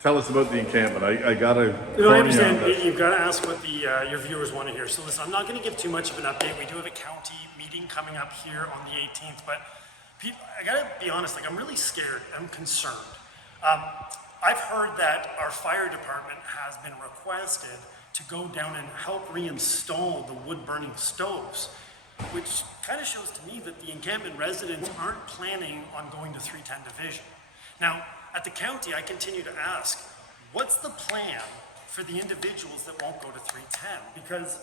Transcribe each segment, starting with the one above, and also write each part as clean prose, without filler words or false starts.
Tell us about the encampment. I gotta. I understand. You've got to ask what your viewers want to hear. So listen, I'm not going to give too much of an update. We do have a county meeting coming up here on the 18th, but I got to be honest. Like, I'm really scared. I'm concerned. I've heard that our fire department has been requested to go down and help reinstall the wood-burning stoves, which kind of shows to me that the encampment residents aren't planning on going to 310 Division. Now, at the county, I continue to ask, what's the plan for the individuals that won't go to 310? Because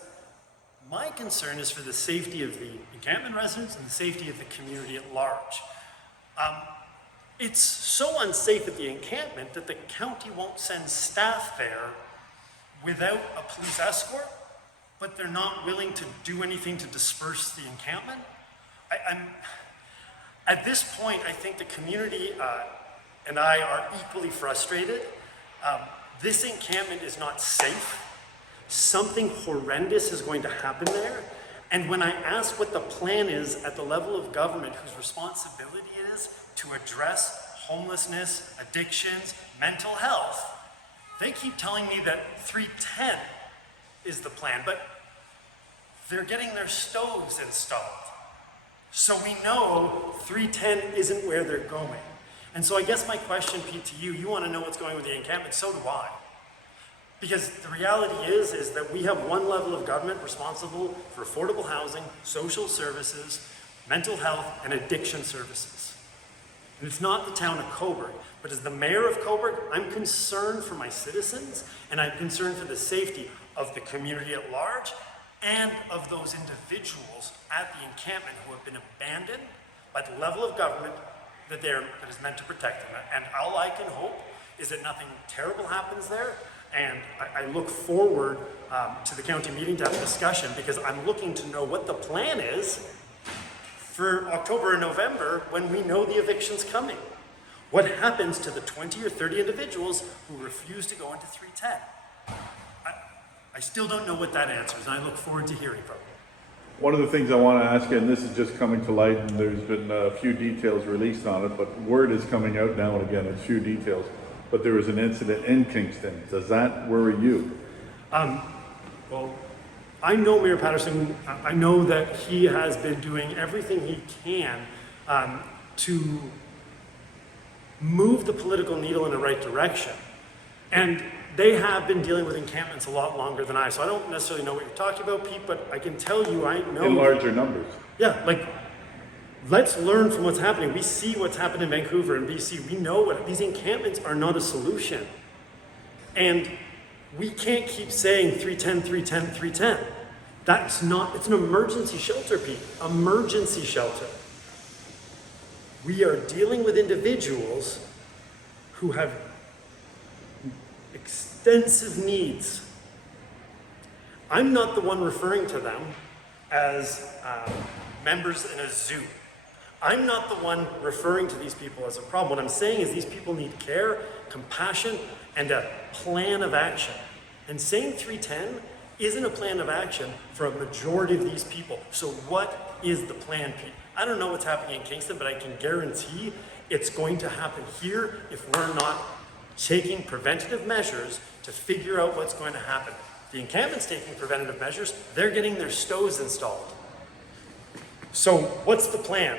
my concern is for the safety of the encampment residents and the safety of the community at large. It's so unsafe at the encampment that the county won't send staff there without a police escort, but they're not willing to do anything to disperse the encampment. At this point, I think the community and I are equally frustrated. This encampment is not safe. Something horrendous is going to happen there. And when I ask what the plan is at the level of government whose responsibility it is to address homelessness, addictions, mental health, they keep telling me that 310 is the plan, but they're getting their stoves installed. So we know 310 isn't where they're going. And so I guess my question, Pete, to you want to know what's going on with the encampment, so do I. Because the reality is that we have one level of government responsible for affordable housing, social services, mental health, and addiction services. And it's not the town of Cobourg, but as the mayor of Cobourg, I'm concerned for my citizens, and I'm concerned for the safety of the community at large, and of those individuals at the encampment who have been abandoned by the level of government that is meant to protect them. And all I can hope is that nothing terrible happens there. And I look forward to the county meeting to have a discussion, because I'm looking to know what the plan is for October and November when we know the eviction's coming. What happens to the 20 or 30 individuals who refuse to go into 310? I still don't know what that answers, and I look forward to hearing from you. One of the things I want to ask you, and this is just coming to light, and there's been a few details released on it, but word is coming out now and again, it's few details. But there was an incident in Kingston. Does that worry you? Well, I know Mayor Patterson. I know that he has been doing everything he can to move the political needle in the right direction. And they have been dealing with encampments a lot longer than I, so I don't necessarily know what you're talking about, Pete, but I can tell you I know. In larger numbers. Yeah, like, let's learn from what's happening. We see what's happened in Vancouver and BC. We know what these encampments are not a solution. And we can't keep saying 310, 310, 310. That's not, it's an emergency shelter, Pete. Emergency shelter. We are dealing with individuals who have extensive needs. I'm not the one referring to them as members in a zoo. I'm not the one referring to these people as a problem. What I'm saying is these people need care, compassion, and a plan of action. And saying 310 isn't a plan of action for a majority of these people. So what is the plan, Pete? I don't know what's happening in Kingston, but I can guarantee it's going to happen here if we're not taking preventative measures to figure out what's going to happen. The encampment's taking preventative measures. They're getting their stoves installed. So what's the plan?